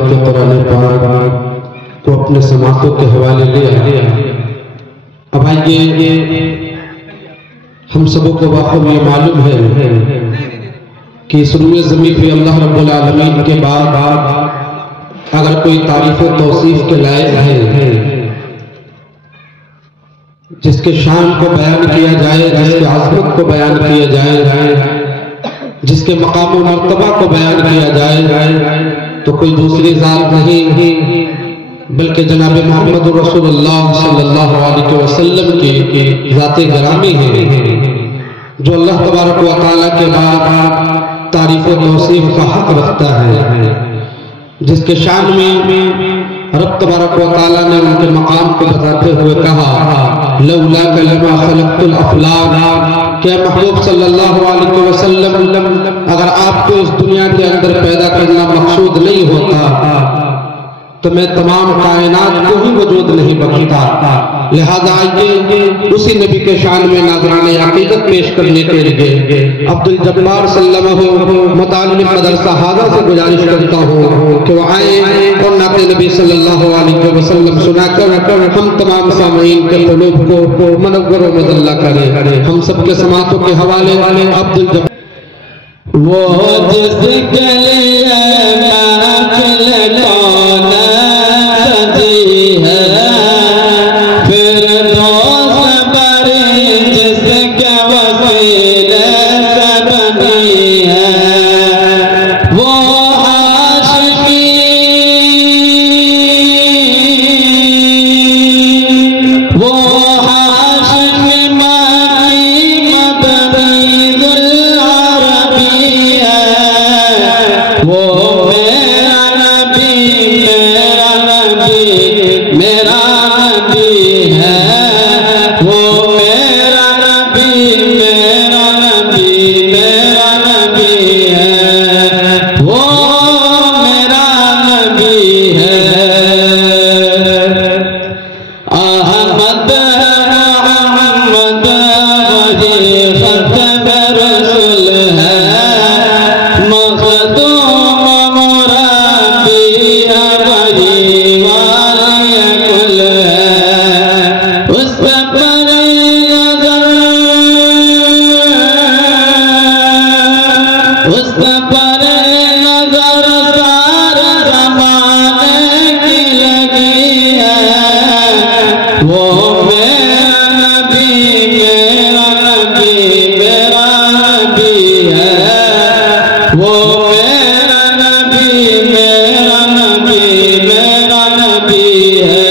कुरान पाक को अपने समातों के हवाले लिया। अब आइए, हम सबों को वाकई ये मालूम है कि इस रूए ज़मीन पे अल्लाह रब्बुल आलमीन के बाद अगर कोई तारीफ व तौसीफ के लायक है, जिसके शान को बयान किया जाए, जिसके आज़मत को बयान किया जाए, जिसके मकाम व मर्तबा को बयान किया जाए, तो कोई दूसरी ज़ात नहीं बल्कि जनाब मोहम्मद रसूलुल्लाह सल्लल्लाहु अलैहि वसल्लम की ज़ात गिरामी है, जो अल्लाह तबारक व तआला के बाद तारीफ व तौसीफ का हक रखता है, जिसके शान में रब तबारक व तआला ने उनके मकाम को बताते हुए कहा, लौला कलमा खलक़तुल अफ़लाक, क्या महबूब सल्लल्लाहु अलैहि वसल्लम अगर आपको इस दुनिया के अंदर पैदा करना मकसूद नहीं होता तो मैं तमाम कायनात को ही वजूद नहीं बख्शता। लिहाजा आइए उसी नबी के शान में नाज़राने अक़ीदत पेश करने के लिए अब्दुल जब्बार सल्लल्लाहु मुताल्लिम मदरसा हाजा से गुजारिश करता हूँ कि वो आए और नाते नबी सल्लल्लाहु अलैहि वसल्लम सुनाकर हम तमाम सामईन के क़ुलूब को मुनव्वर व मुदल्ला करें। हम सबके समातों के हवाले अब्दुल जब्बार। वो जिसके लिए महफ़िल कौन सजी है, फिर दोस्त बरी जिसके वसीले से बनी है, वो आशिकी, वो आशिकी मकी मदनी दुल अरबी है, वो मेरा नबी मेरा नबी है, वो मेरा नबी मेरा नबी मेरा नबी है, वो मेरा नबी है। अहमद अहमद वही खत्म रसूल है, मखदूम मुराबी वही वाली कुल है, उस पर नजर, उस पर नजर सारे ज़माने की लगी है, वो मेरा नबी मेरा नबी मेरा नबी है, वो मेरा नबी मेरा नबी मेरा नबी है,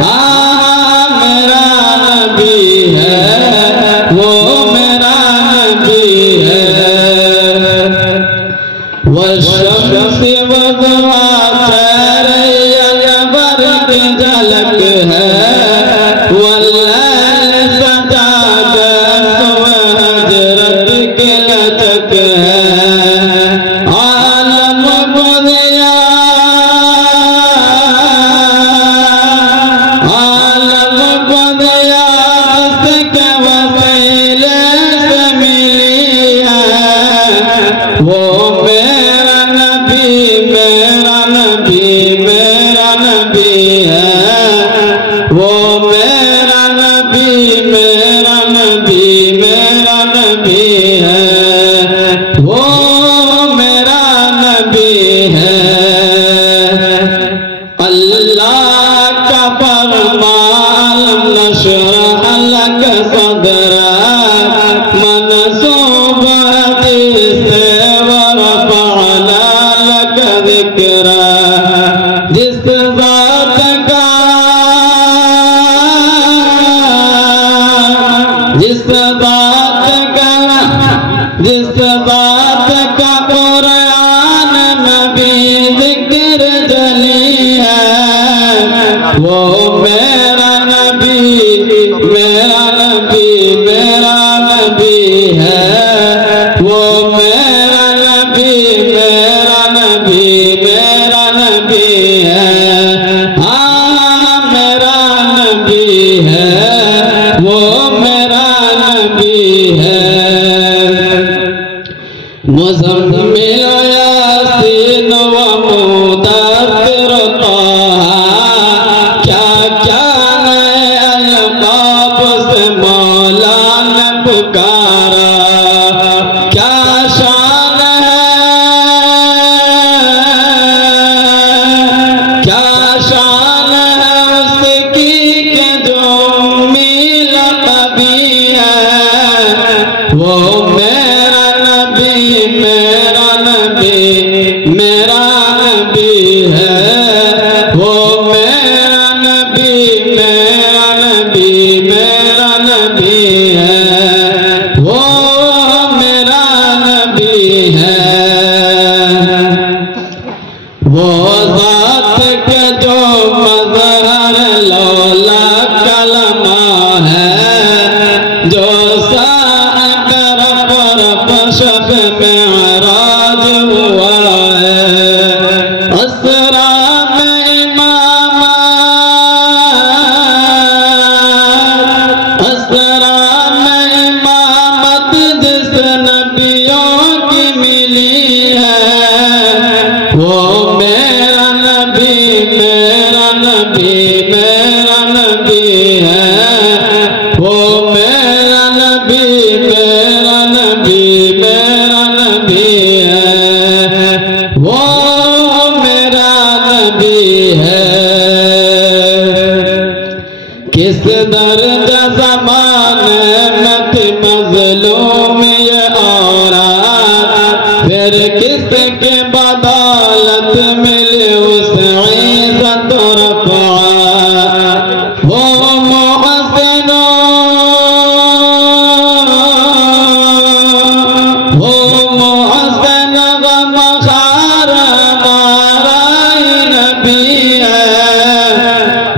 हाँ मेरा नबी है, वो मेरा नबी है। वशम्सी वज़ुहा सैरे अकबर की झलक है, वल्लैल सजा कर सुबह हजरत की लचक है, आलम बुदिया आलम बुदिया जिसके वसीले से मिली है, वो मेरा नबी मेरा नबी मेरा नबी है, वो मेरा नबी मेरा नबी मेरा नबी है, वो मेरा नबी है। अल्लाह का फरमान नशरह लक सदरक मनसूब हदीस वरफ़अना लक ज़िक्रक, जिस बात का जिस बात का जिस बात का कुरान नबी ज़िक्र जली है, वो मेरा नबी मेरा नबी मेरा नबी है, वो मेरा नबी मेरा नबी मेरा नबी है, हाँ मेरा नबी है, वो मेरा नबी है। मुज़म्मिल यासीन व मुदा नबी है, वो मेरा नबी, मेरा नबी, मेरा नबी है, वो मेरा नबी है। वो ज़ात के जो मज़हर लौला कलमा है, जो साअ रब शब मेराज हुआ है। असरा में इमामत, असरा में इमामत जिस नबियों की मिली है, वो मेरा नबी, मेरा नबी, मेरा नबी है, वो मेरा नबी, मेरा नबी, मेरा नबी है, वो मेरा नबी है। किस दर्जा ज़माने में थी मज़लूम ये औरत, फिर किसके बदौलत मिले उस इज़्ज़त और रफ़अत। वो मुहसिनो, वो मुहसिन गमख़ार हमारा ही नबी है,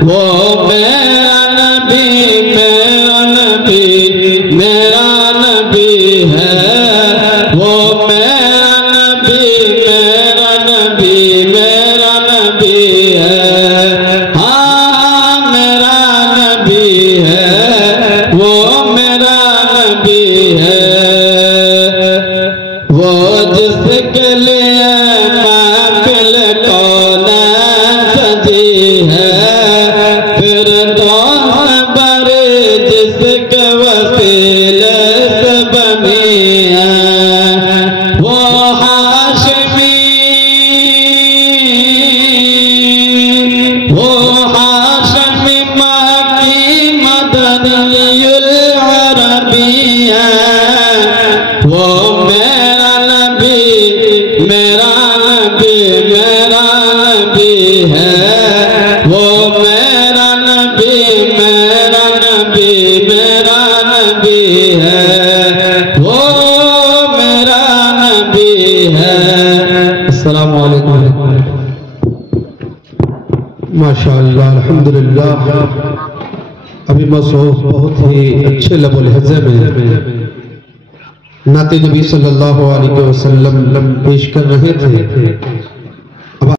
वो मेरा नबी, मेरा नबी, मेरा नबी है, वो मेरा नबी, मेरा नबी, मेरा नबी है। हाँ मेरा नबी है, वो मेरा नबी है, वो जिसके लिए महफिल कौनैन सजी है, फिर दोस्त बरे जिसके वसीले से बनी है। वो हाशिमी, वो हाशिमी मक्की मदनियुल अरबी है, वो मेरा नबी, मेरा नबी, मेरा नबी है, वो मेरा नबी, मेरा नबी, मेरा नबी है, वो मेरा नबी है। अस्सलामु अलैकुम। माशाअल्लाह, अल्हम्दुलिल्लाह। अभी मसऊद बहुत ही अच्छे लबो लहज़े में नाते नबी सल्लल्लाहु अलैहि वसल्लम पेश कर रहे थे।